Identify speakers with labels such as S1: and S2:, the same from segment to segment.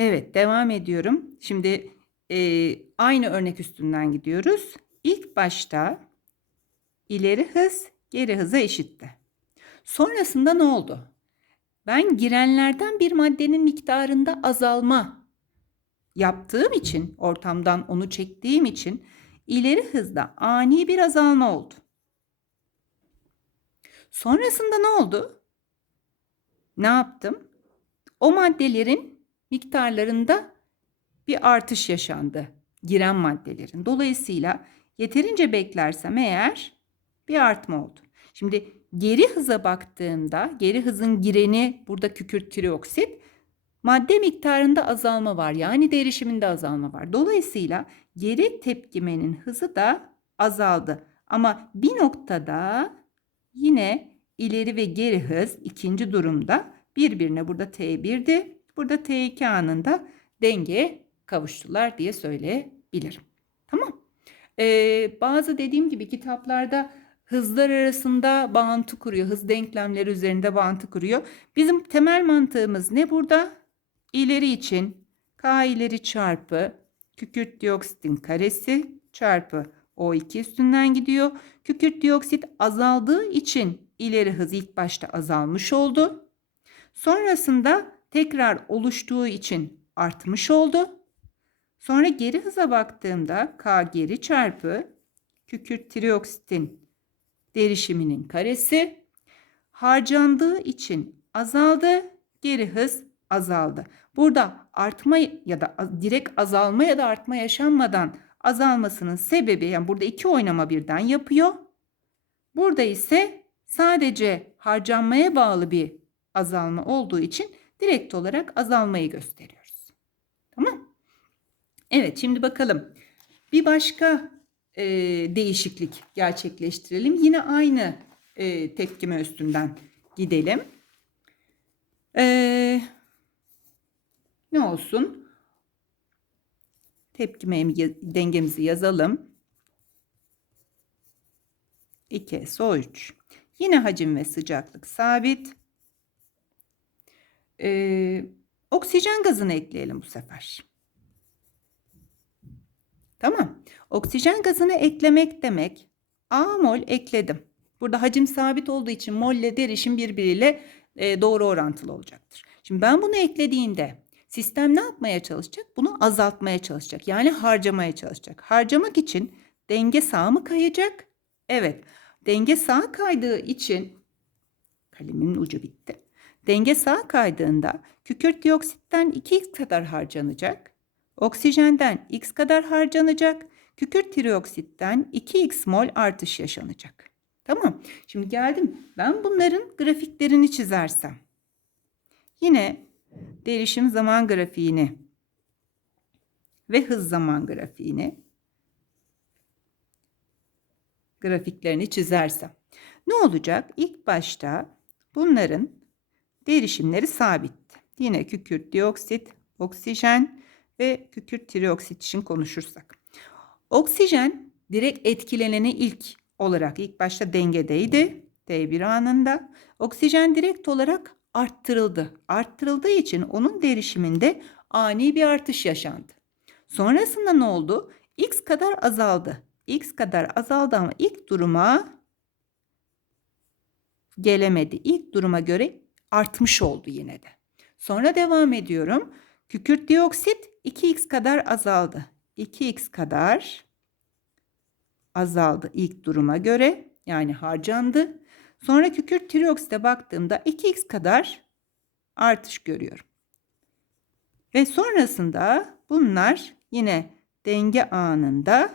S1: Evet, devam ediyorum. Şimdi e, aynı örnek üstünden gidiyoruz. İlk başta ileri hız geri hıza eşitti. Sonrasında ne oldu? Ben girenlerden bir maddenin miktarında azalma yaptığım için, ortamdan onu çektiğim için ileri hızda ani bir azalma oldu. Sonrasında ne oldu? Ne yaptım? O maddelerin miktarlarında bir artış yaşandı. Giren maddelerin. Dolayısıyla yeterince beklersem eğer bir artma oldu. Şimdi geri hıza baktığımda geri hızın gireni burada kükürt trioksit madde miktarında azalma var. Yani derişiminde azalma var. Dolayısıyla geri tepkimenin hızı da azaldı. Ama bir noktada yine ileri ve geri hız ikinci durumda birbirine burada T1'di. Burada T2 anında dengeye kavuştular diye söyleyebilirim. Tamam. Ee, bazı dediğim gibi kitaplarda hızlar arasında bağıntı kuruyor. Hız denklemleri üzerinde bağıntı kuruyor. Bizim temel mantığımız ne burada? İleri için K ileri çarpı kükürt dioksitin karesi çarpı O2 üstünden gidiyor. Kükürt dioksit azaldığı için ileri hız ilk başta azalmış oldu. Sonrasında tekrar oluştuğu için artmış oldu. Sonra geri hıza baktığımda K geri çarpı kükürt trioksitin derişiminin karesi harcandığı için azaldı, geri hız azaldı. Burada artma ya da direkt azalma ya da artma yaşanmadan azalmasının sebebi yani burada iki oynama birden yapıyor. Burada ise sadece harcanmaya bağlı bir azalma olduğu için direkt olarak azalmayı gösteriyoruz. Tamam? Evet şimdi bakalım. Bir başka e, değişiklik gerçekleştirelim. Yine aynı e, tepkime üstünden gidelim. E, ne olsun? Tepkime dengemizi yazalım. 2SO3. Yine hacim ve sıcaklık sabit. Ee, oksijen gazını ekleyelim bu sefer. Tamam. Oksijen gazını eklemek demek A mol ekledim. Burada hacim sabit olduğu için mol ile derişim birbiriyle e, doğru orantılı olacaktır. Şimdi ben bunu eklediğimde sistem ne yapmaya çalışacak? Bunu azaltmaya çalışacak. Yani harcamaya çalışacak. Harcamak için denge sağa mı kayacak? Evet. Denge sağa kaydığı için kalemimin ucu bitti. Denge sağa kaydığında kükürt dioksitten 2x kadar harcanacak. Oksijenden x kadar harcanacak. Kükürt trioksitten 2x mol artış yaşanacak. Tamam. Şimdi geldim. Ben bunların grafiklerini çizersem. Yine derişim zaman grafiğini ve hız zaman grafiğini grafiklerini çizersem. Ne olacak? İlk başta bunların derişimleri sabitti. Yine kükürt dioksit, oksijen ve kükürt trioksit için konuşursak. Oksijen direkt etkileneni ilk olarak ilk başta dengedeydi. D1 anında. Oksijen direkt olarak arttırıldı. Arttırıldığı için onun derişiminde ani bir artış yaşandı. Sonrasında ne oldu? X kadar azaldı. X kadar azaldı ama ilk duruma gelemedi. İlk duruma göre artmış oldu yine de. Sonra devam ediyorum. Kükürt dioksit 2x kadar azaldı. 2x kadar azaldı ilk duruma göre. Yani harcandı. Sonra kükürt trioksite baktığımda 2x kadar artış görüyorum. Ve sonrasında bunlar yine denge anında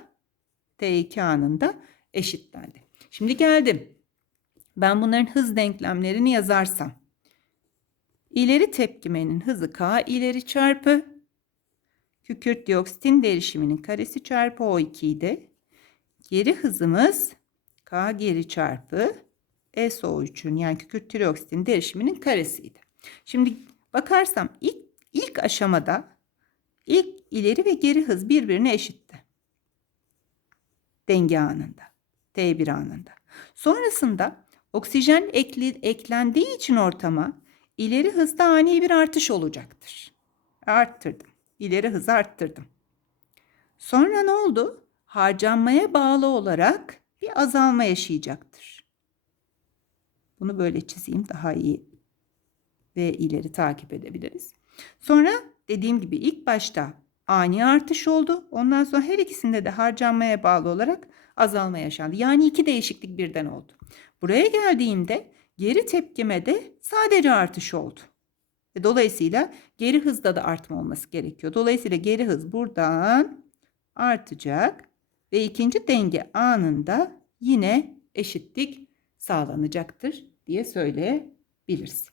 S1: T2 anında eşitlendi. Şimdi geldim. Ben bunların hız denklemlerini yazarsam İleri tepkimenin hızı K ileri çarpı kükürt dioksitin derişiminin karesi çarpı O2 idi. Geri hızımız K geri çarpı SO3'ün yani kükürt trioksitin derişiminin karesiydi. Şimdi bakarsam ilk, ilk aşamada ilk ileri ve geri hız birbirine eşitti. Denge anında. T1 anında. Sonrasında oksijen ekli, eklendiği için ortama ileri hızda ani bir artış olacaktır. Arttırdım. İleri hızı arttırdım. Sonra ne oldu? Harcanmaya bağlı olarak bir azalma yaşayacaktır. Bunu böyle çizeyim daha iyi ve ileri takip edebiliriz. Sonra dediğim gibi ilk başta ani artış oldu. Ondan sonra her ikisinde de harcanmaya bağlı olarak azalma yaşandı. Yani iki değişiklik birden oldu. Buraya geldiğimde geri tepkime de sadece artış oldu. Ve dolayısıyla geri hızda da artma olması gerekiyor. Dolayısıyla geri hız buradan artacak ve ikinci denge anında yine eşitlik sağlanacaktır diye söyleyebiliriz.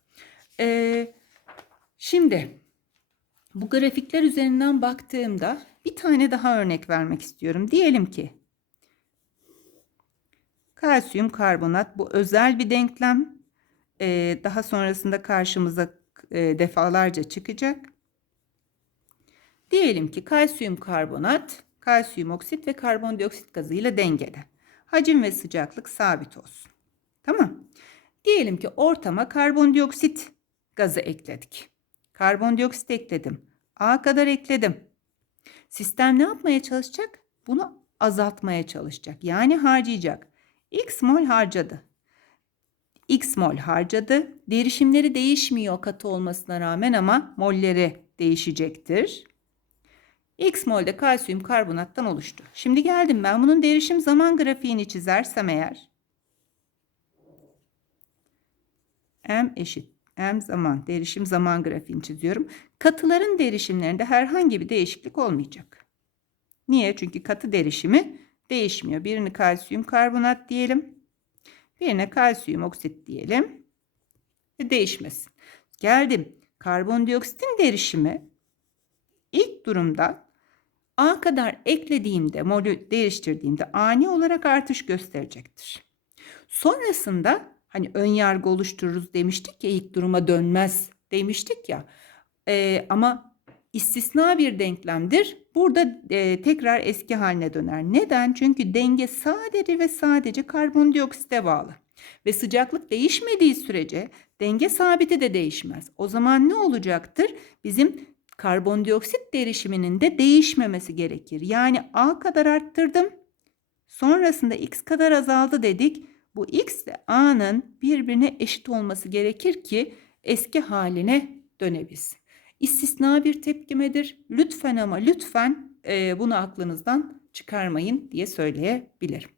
S1: Ee, şimdi bu grafikler üzerinden baktığımda bir tane daha örnek vermek istiyorum. Diyelim ki kalsiyum karbonat bu özel bir denklem. Ee, daha sonrasında karşımıza e, defalarca çıkacak. Diyelim ki kalsiyum karbonat, kalsiyum oksit ve karbondioksit gazıyla dengede. Hacim ve sıcaklık sabit olsun. Tamam. Diyelim ki ortama karbondioksit gazı ekledik. Karbondioksit ekledim. A kadar ekledim. Sistem ne yapmaya çalışacak? Bunu azaltmaya çalışacak. Yani harcayacak. X mol harcadı. X mol harcadı. Derişimleri değişmiyor katı olmasına rağmen ama molleri değişecektir. X molde kalsiyum karbonattan oluştu. Şimdi geldim ben bunun derişim zaman grafiğini çizersem eğer M eşit M zaman derişim zaman grafiğini çiziyorum. Katıların derişimlerinde herhangi bir değişiklik olmayacak. Niye? Çünkü katı derişimi değişmiyor. Birini kalsiyum karbonat diyelim. Birine kalsiyum oksit diyelim. Ve değişmesin. Geldim. Karbondioksitin derişimi ilk durumda A kadar eklediğimde, molü değiştirdiğimde ani olarak artış gösterecektir. Sonrasında hani ön yargı oluştururuz demiştik ya ilk duruma dönmez demiştik ya. Ee, ama istisna bir denklemdir. Burada e, tekrar eski haline döner. Neden? Çünkü denge sadece ve sadece karbondioksite bağlı. Ve sıcaklık değişmediği sürece denge sabiti de değişmez. O zaman ne olacaktır? Bizim karbondioksit derişiminin de değişmemesi gerekir. Yani A kadar arttırdım. Sonrasında X kadar azaldı dedik. Bu X ile A'nın birbirine eşit olması gerekir ki eski haline dönebilsin. İstisna bir tepkimedir. Lütfen ama lütfen bunu aklınızdan çıkarmayın diye söyleyebilirim.